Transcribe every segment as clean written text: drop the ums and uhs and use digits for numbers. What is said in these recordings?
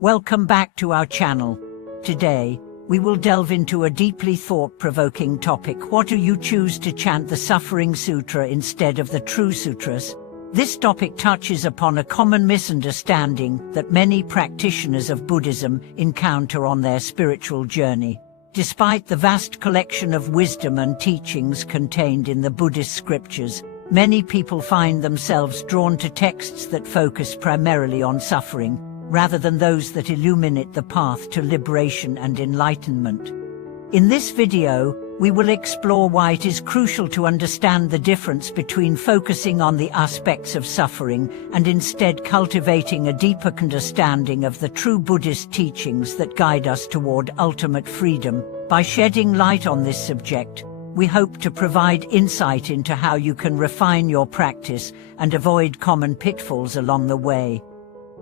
Welcome back to our channel. Today, we will delve into a deeply thought-provoking topic. What do you choose to chant the Suffering Sutra instead of the True Sutras? This topic touches upon a common misunderstanding that many practitioners of Buddhism encounter on their spiritual journey. Despite the vast collection of wisdom and teachings contained in the Buddhist scriptures, many people find themselves drawn to texts that focus primarily on suffering, rather than those that illuminate the path to liberation and enlightenment. In this video, we will explore why it is crucial to understand the difference between focusing on the aspects of suffering and instead cultivating a deeper understanding of the true Buddhist teachings that guide us toward ultimate freedom. By shedding light on this subject, we hope to provide insight into how you can refine your practice and avoid common pitfalls along the way.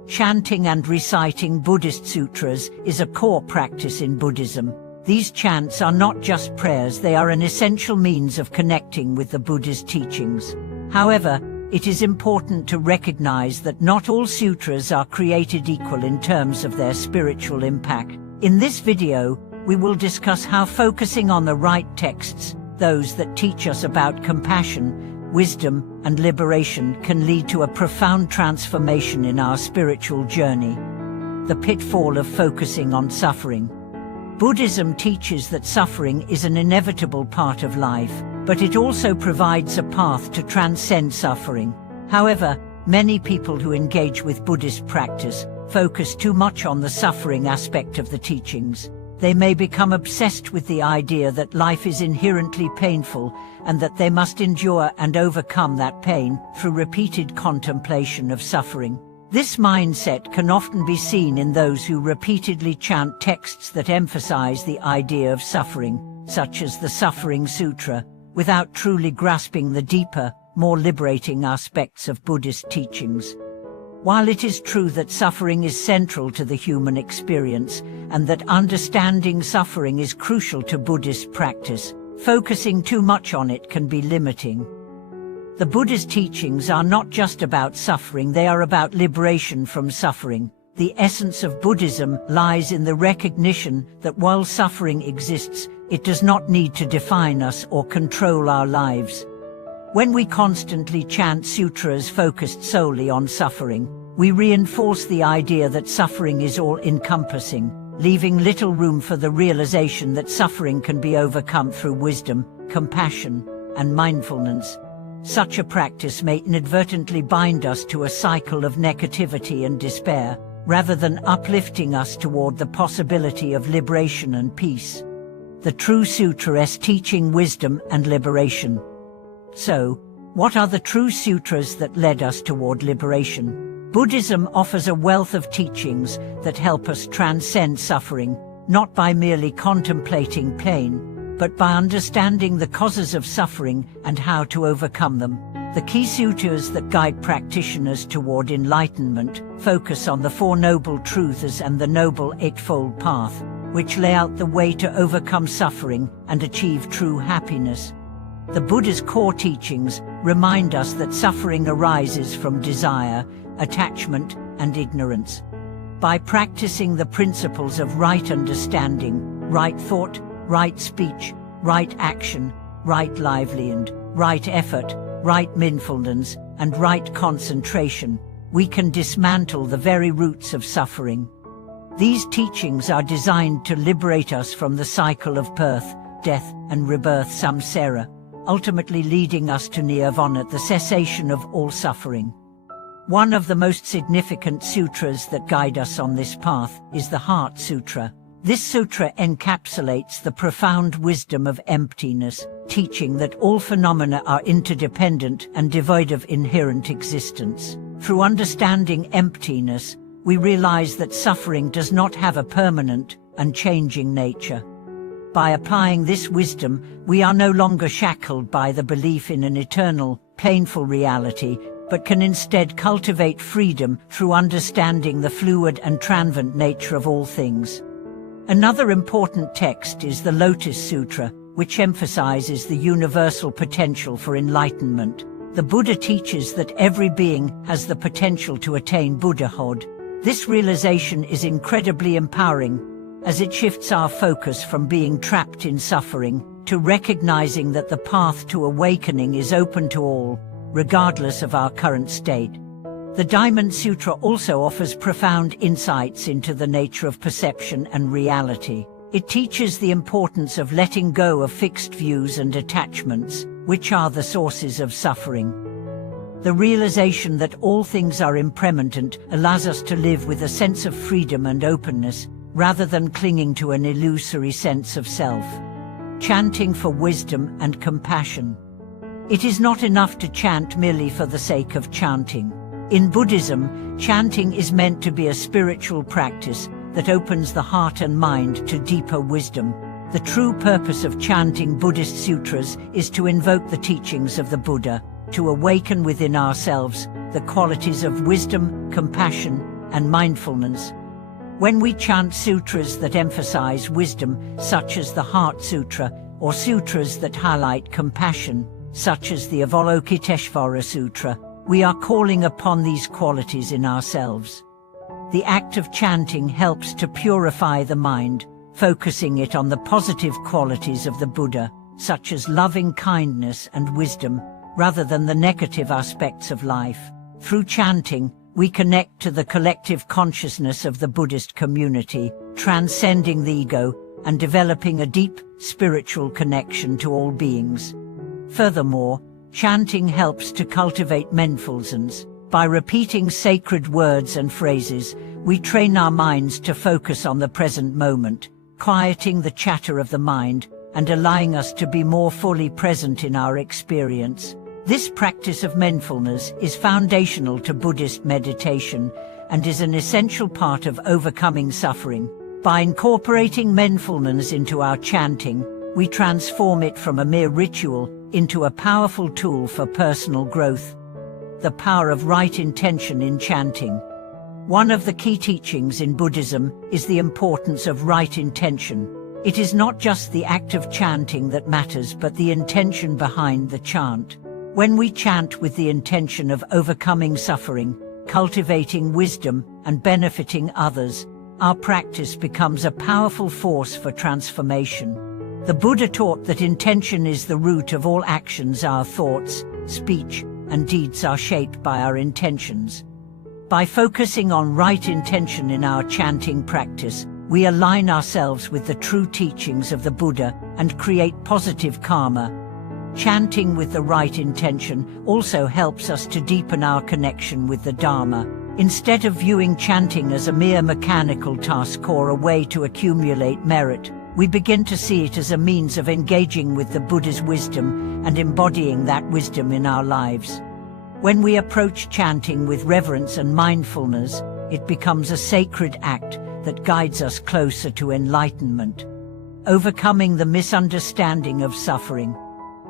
Chanting and reciting Buddhist sutras is a core practice in Buddhism. These chants are not just prayers, they are an essential means of connecting with the Buddha's teachings. However, it is important to recognize that not all sutras are created equal in terms of their spiritual impact. In this video, we will discuss how focusing on the right texts, those that teach us about compassion, wisdom, and liberation, can lead to a profound transformation in our spiritual journey. The pitfall of focusing on suffering. Buddhism teaches that suffering is an inevitable part of life, but it also provides a path to transcend suffering. However, many people who engage with Buddhist practice focus too much on the suffering aspect of the teachings. They may become obsessed with the idea that life is inherently painful and that they must endure and overcome that pain through repeated contemplation of suffering. This mindset can often be seen in those who repeatedly chant texts that emphasize the idea of suffering, such as the Suffering Sutra, without truly grasping the deeper, more liberating aspects of Buddhist teachings. While it is true that suffering is central to the human experience and that understanding suffering is crucial to Buddhist practice, focusing too much on it can be limiting. The Buddha's teachings are not just about suffering, they are about liberation from suffering. The essence of Buddhism lies in the recognition that while suffering exists, it does not need to define us or control our lives. When we constantly chant sutras focused solely on suffering, we reinforce the idea that suffering is all-encompassing, leaving little room for the realization that suffering can be overcome through wisdom, compassion, and mindfulness. Such a practice may inadvertently bind us to a cycle of negativity and despair, rather than uplifting us toward the possibility of liberation and peace. The True Sutras teaching wisdom and liberation. So, what are the true sutras that led us toward liberation? Buddhism offers a wealth of teachings that help us transcend suffering, not by merely contemplating pain, but by understanding the causes of suffering and how to overcome them. The key sutras that guide practitioners toward enlightenment focus on the Four Noble Truths and the Noble Eightfold Path, which lay out the way to overcome suffering and achieve true happiness. The Buddha's core teachings remind us that suffering arises from desire, attachment, and ignorance. By practicing the principles of right understanding, right thought, right speech, right action, right livelihood, right effort, right mindfulness, and right concentration, we can dismantle the very roots of suffering. These teachings are designed to liberate us from the cycle of birth, death, and rebirth samsara, ultimately leading us to nirvana, the cessation of all suffering. One of the most significant sutras that guide us on this path is the Heart Sutra. This sutra encapsulates the profound wisdom of emptiness, teaching that all phenomena are interdependent and devoid of inherent existence. Through understanding emptiness, we realize that suffering does not have a permanent, unchanging nature. By applying this wisdom, we are no longer shackled by the belief in an eternal, painful reality, but can instead cultivate freedom through understanding the fluid and transient nature of all things. Another important text is the Lotus Sutra, which emphasizes the universal potential for enlightenment. The Buddha teaches that every being has the potential to attain Buddhahood. This realization is incredibly empowering, as it shifts our focus from being trapped in suffering to recognizing that the path to awakening is open to all, regardless of our current state. The Diamond Sutra also offers profound insights into the nature of perception and reality. It teaches the importance of letting go of fixed views and attachments, which are the sources of suffering. The realization that all things are impermanent allows us to live with a sense of freedom and openness, rather than clinging to an illusory sense of self. Chanting for wisdom and compassion. It is not enough to chant merely for the sake of chanting. In Buddhism, chanting is meant to be a spiritual practice that opens the heart and mind to deeper wisdom. The true purpose of chanting Buddhist sutras is to invoke the teachings of the Buddha, to awaken within ourselves the qualities of wisdom, compassion, and mindfulness. When we chant sutras that emphasize wisdom, such as the Heart Sutra, or sutras that highlight compassion, such as the Avalokiteshvara Sutra, we are calling upon these qualities in ourselves. The act of chanting helps to purify the mind, focusing it on the positive qualities of the Buddha, such as loving kindness and wisdom, rather than the negative aspects of life. Through chanting, we connect to the collective consciousness of the Buddhist community, transcending the ego and developing a deep spiritual connection to all beings. Furthermore, chanting helps to cultivate mindfulness. By repeating sacred words and phrases, we train our minds to focus on the present moment, quieting the chatter of the mind and allowing us to be more fully present in our experience. This practice of mindfulness is foundational to Buddhist meditation and is an essential part of overcoming suffering. By incorporating mindfulness into our chanting, we transform it from a mere ritual into a powerful tool for personal growth. The power of right intention in chanting. One of the key teachings in Buddhism is the importance of right intention. It is not just the act of chanting that matters, but the intention behind the chant. When we chant with the intention of overcoming suffering, cultivating wisdom, and benefiting others, our practice becomes a powerful force for transformation. The Buddha taught that intention is the root of all actions. Our thoughts, speech, and deeds are shaped by our intentions. By focusing on right intention in our chanting practice, we align ourselves with the true teachings of the Buddha and create positive karma. Chanting with the right intention also helps us to deepen our connection with the Dharma. Instead of viewing chanting as a mere mechanical task or a way to accumulate merit, we begin to see it as a means of engaging with the Buddha's wisdom and embodying that wisdom in our lives. When we approach chanting with reverence and mindfulness, it becomes a sacred act that guides us closer to enlightenment. Overcoming the misunderstanding of suffering.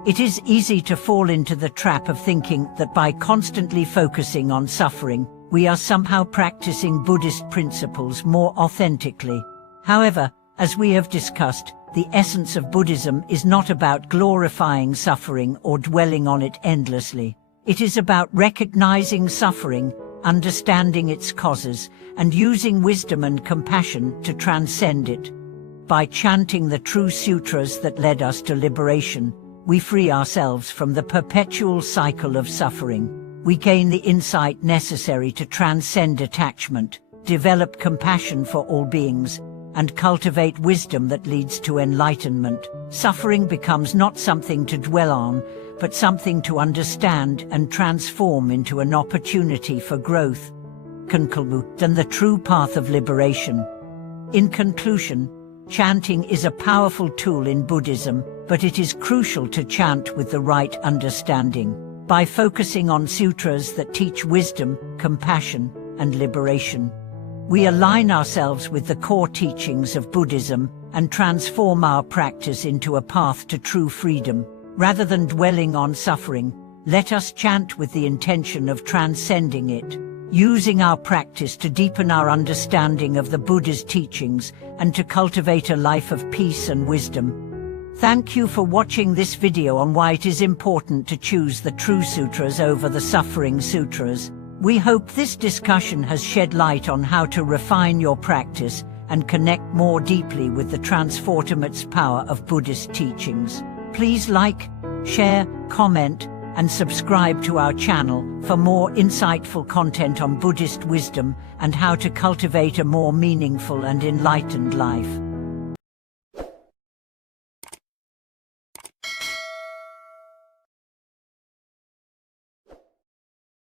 It is easy to fall into the trap of thinking that by constantly focusing on suffering, we are somehow practicing Buddhist principles more authentically. However, as we have discussed, the essence of Buddhism is not about glorifying suffering or dwelling on it endlessly. It is about recognizing suffering, understanding its causes, and using wisdom and compassion to transcend it. By chanting the true sutras that led us to liberation, we free ourselves from the perpetual cycle of suffering. We gain the insight necessary to transcend attachment, develop compassion for all beings, and cultivate wisdom that leads to enlightenment. Suffering becomes not something to dwell on, but something to understand and transform into an opportunity for growth. Conclude the true path of liberation. In conclusion, chanting is a powerful tool in Buddhism, but it is crucial to chant with the right understanding. By focusing on sutras that teach wisdom, compassion, and liberation, we align ourselves with the core teachings of Buddhism and transform our practice into a path to true freedom. Rather than dwelling on suffering, let us chant with the intention of transcending it, using our practice to deepen our understanding of the Buddha's teachings and to cultivate a life of peace and wisdom. Thank you for watching this video on why it is important to choose the true sutras over the suffering sutras. We hope this discussion has shed light on how to refine your practice and connect more deeply with the transformative power of Buddhist teachings. Please like, share, comment, and subscribe to our channel for more insightful content on Buddhist wisdom and how to cultivate a more meaningful and enlightened life.